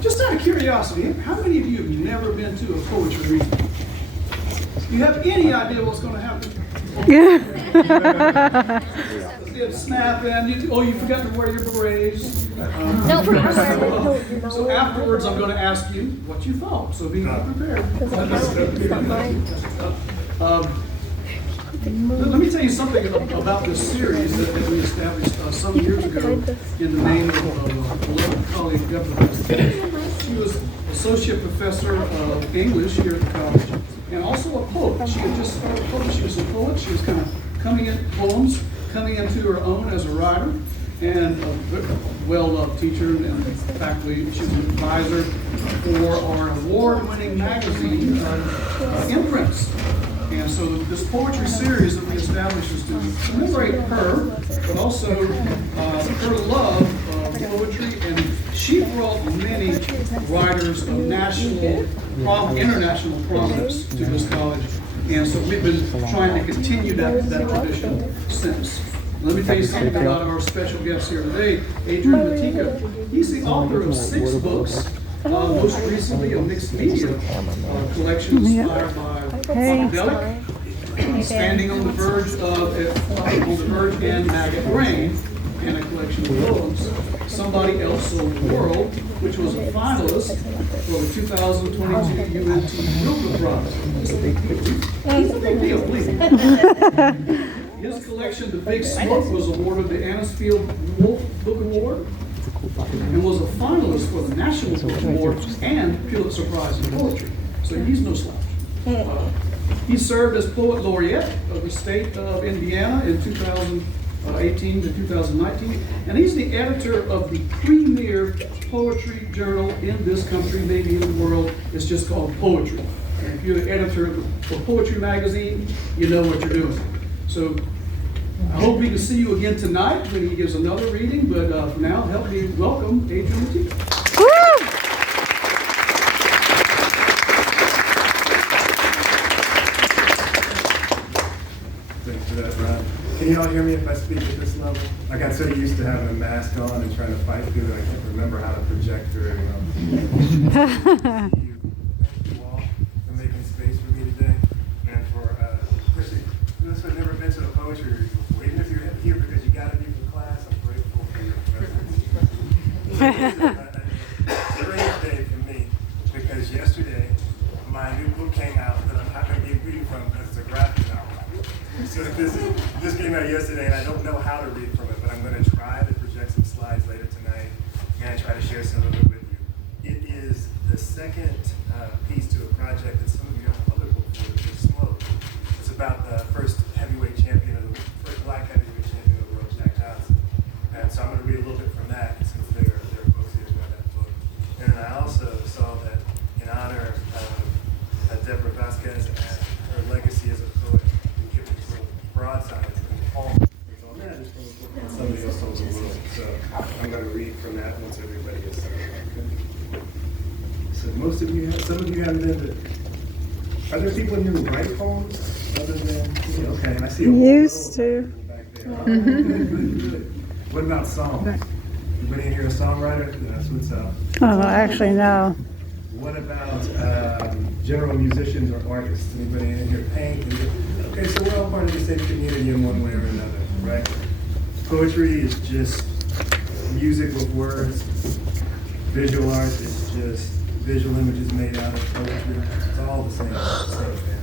Just out of curiosity, how many of you have never been to a poetry reading? Do you have any idea what's going to happen? Yeah. Snap in. You forgot to wear your berets. So afterwards, I'm going to ask you what you thought. So be prepared. Let me tell you something about this series that we established some years ago in the name of a beloved colleague, Debra Vazquez. She was associate professor of English here at the college and also a poet. She had just started poetry. She was a poet. She was kind of coming into her own as a writer and a well-loved teacher and faculty. She was an advisor for our award-winning magazine, Imprints. And so this poetry series that we established is to commemorate her, but also her love of poetry. And she brought many writers of national, international prominence to this college. And so we've been trying to continue that tradition since. Let me tell you something about our special guest here today, Adrian Matika. He's the author of 6 books. Most recently, a mixed media collection inspired by psychedelic, Standing on the Verge and Maggot Brain, and a collection of poems. Somebody Else Sold the World, which was a finalist for the 2022 UNT Wilbur Prize. It's a big deal. It's a big deal, believe me. His collection, The Big Smoke, was awarded the Anisfield Wolf Book Award and was a finalist for the National Book Award and Pulitzer Prize in Poetry. So he's no slouch. He served as Poet Laureate of the state of Indiana in 2018 to 2019, and he's the editor of the premier poetry journal in this country, maybe in the world. It's just called Poetry. And if you're the editor of Poetry magazine, you know what you're doing. So I hope we can see you again tonight when he gives another reading, but for now, help me welcome Adrian Matika. Thanks for that, Ron. Can you all hear me if I speak at this level? I got so used to having a mask on and trying to fight through it, I can't remember how to project very well. Thank you all for making space for me today, and for especially those who have never been to a poetry reading before. Even if you're here because you got to be for class, I'm grateful for your presence. It's a strange day for me because yesterday my new book came out that I'm not going to be reading from because it's a graphic novel. So this came out yesterday, and I don't know how to read from it, but I'm going to try to project some slides later tonight and try to share some of it with you. It is the second piece to a project that some of you have other book for, which is Smoke. It's about the first heavyweight champion first black heavyweight champion of the world, Jack Johnson. And so I'm going to read a little bit from that since there are folks here who know that book. And then I also saw that in honor of Debra Vazquez and her legacy as a poet, broadsides and poems. It's on that. Somebody else told the world. So I'm going to read from that once everybody is settled. So some of you haven't been to. Are there people in here who write poems other than? Okay, I see. Used to. Back there. Good. What about songs? Anybody in here a songwriter? That's what's up. Oh, actually, no. What about general musicians or artists? Anybody in here paint? Okay, so we're all part of the same community in one way or another, right? Poetry is just music with words. Visual art is just visual images made out of poetry. It's all the same thing.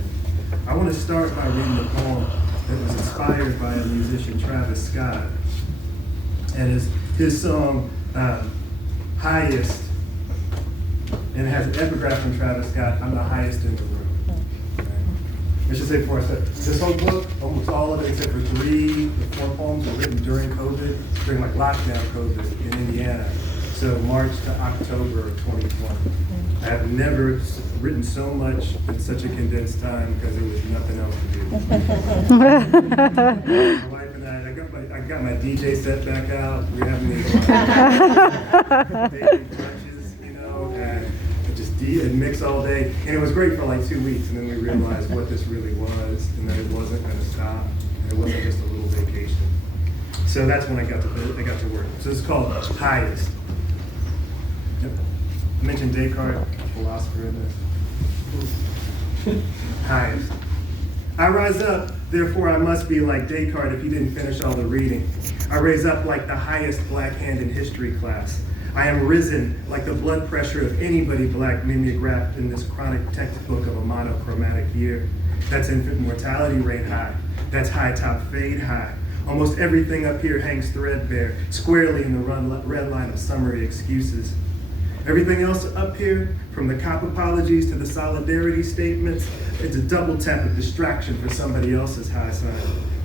I want to start by reading a poem that was inspired by a musician, Travis Scott, and his song, Highest. And it has an epigraph from Travis Scott, I'm the highest in the room. I should say before I said, this whole book, almost all of it except for 3 or 4 poems were written during COVID, during like lockdown COVID in Indiana. So March to October of 2020. I have never written so much in such a condensed time because there was nothing else to do. My wife and I got my DJ set back out. We were having these baking brunches, and and mix all day, and it was great for like 2 weeks, and then we realized what this really was, and that it wasn't going to stop, and it wasn't just a little vacation. So that's when I got to work. So it's called Highest. Yep. I mentioned Descartes, philosopher in this. Highest. I rise up, therefore I must be like Descartes if he didn't finish all the reading. I raise up like the highest black hand in history class. I am risen like the blood pressure of anybody black mimeographed in this chronic textbook of a monochromatic year. That's infant mortality rate high. That's high top fade high. Almost everything up here hangs threadbare, squarely in the red line of summary excuses. Everything else up here, from the cop apologies to the solidarity statements, it's a double tap of distraction for somebody else's high sign.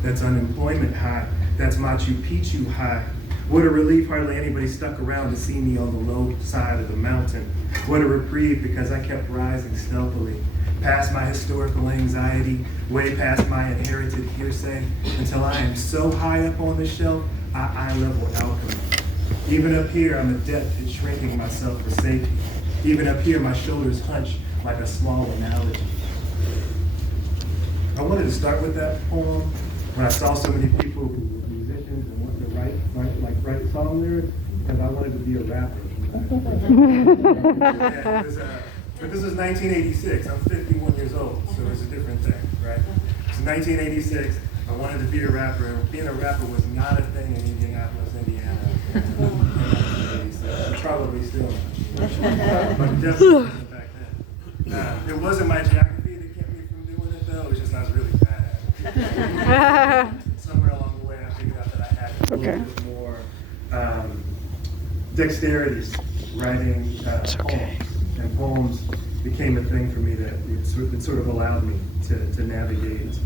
That's unemployment high. That's Machu Picchu high. What a relief hardly anybody stuck around to see me on the low side of the mountain. What a reprieve because I kept rising stealthily, past my historical anxiety, way past my inherited hearsay, until I am so high up on the shelf, I eye-level alchemy. Even up here, I'm adept at shrinking myself for safety. Even up here, my shoulders hunch like a small analogy. I wanted to start with that poem when I saw so many people who were musicians and wanted to write song lyrics, because I wanted to be a rapper. But this is 1986. I'm 51 years old, so it's a different thing, right? It's 1986. I wanted to be a rapper, and being a rapper was not a thing in Indianapolis, Indiana. In 1986. It's probably still not. But it definitely wasn't back then. It wasn't my geography that kept me from doing it, though. It was just I was really bad at it. Somewhere along the way, I figured out that I had a little bit more dexterity writing poems. And poems became a thing for me that it sort of allowed me to navigate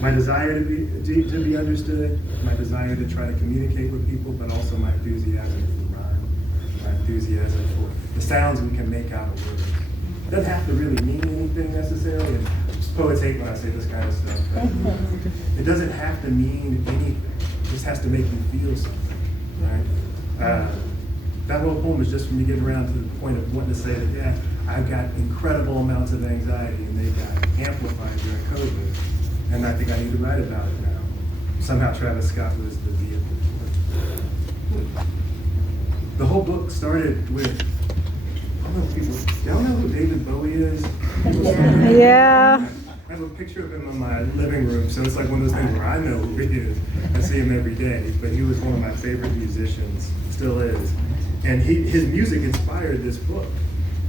my desire to be understood, my desire to try to communicate with people, but also my enthusiasm for rhyme, my enthusiasm for the sounds we can make out of words. It doesn't have to really mean anything necessarily, and poets hate when I say this kind of stuff, but it doesn't have to mean anything. It just has to make you feel something, right? That whole poem is just for me getting around to the point of wanting to say that, yeah, I've got incredible amounts of anxiety, and they got amplified during COVID. And I think I need to write about it now. Somehow Travis Scott was the vehicle for it. The whole book started with, I don't know if people, y'all know who David Bowie is? Yeah. I have a picture of him in my living room, so it's like one of those things where I know who he is. I see him every day, but he was one of my favorite musicians, still is. And his music inspired this book.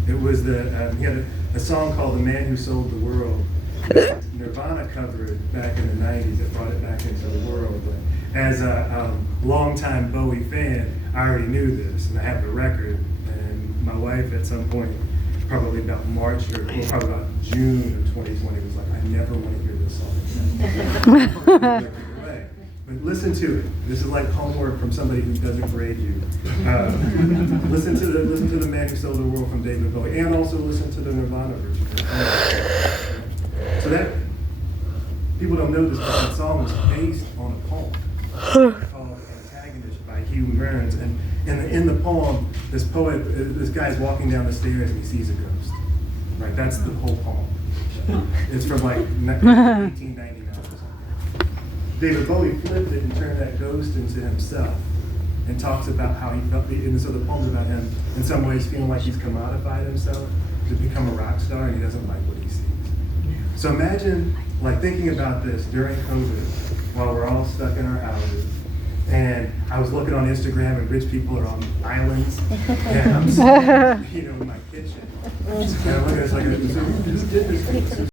It was he had a song called "The Man Who Sold the World" that Nirvana covered back in the 90s. It brought it back into the world. But as a longtime Bowie fan, I already knew this, and I have the record. And my wife, at some point, probably about March probably about June of 2020, was like, "I never want to hear this song again." But listen to it. This is like homework from somebody who doesn't grade you. Listen to the Man Who Sold the World from David Bowie, and also listen to the Nirvana version. So that people don't know this, but that song was based on a poem called "Antagonist" by Hugh Mearns. And in the poem, this guy's walking down the stairs and he sees a ghost. Right, that's the whole poem. It's from like 1899. David Bowie flipped it and turned that ghost into himself and talks about how he felt, and so the poem's about him in some ways feeling like he's commodified himself to become a rock star and he doesn't like what he sees. So imagine like thinking about this during COVID while we're all stuck in our houses, and I was looking on Instagram and rich people are on islands and I'm sitting, in my kitchen. And I'm looking at this like, this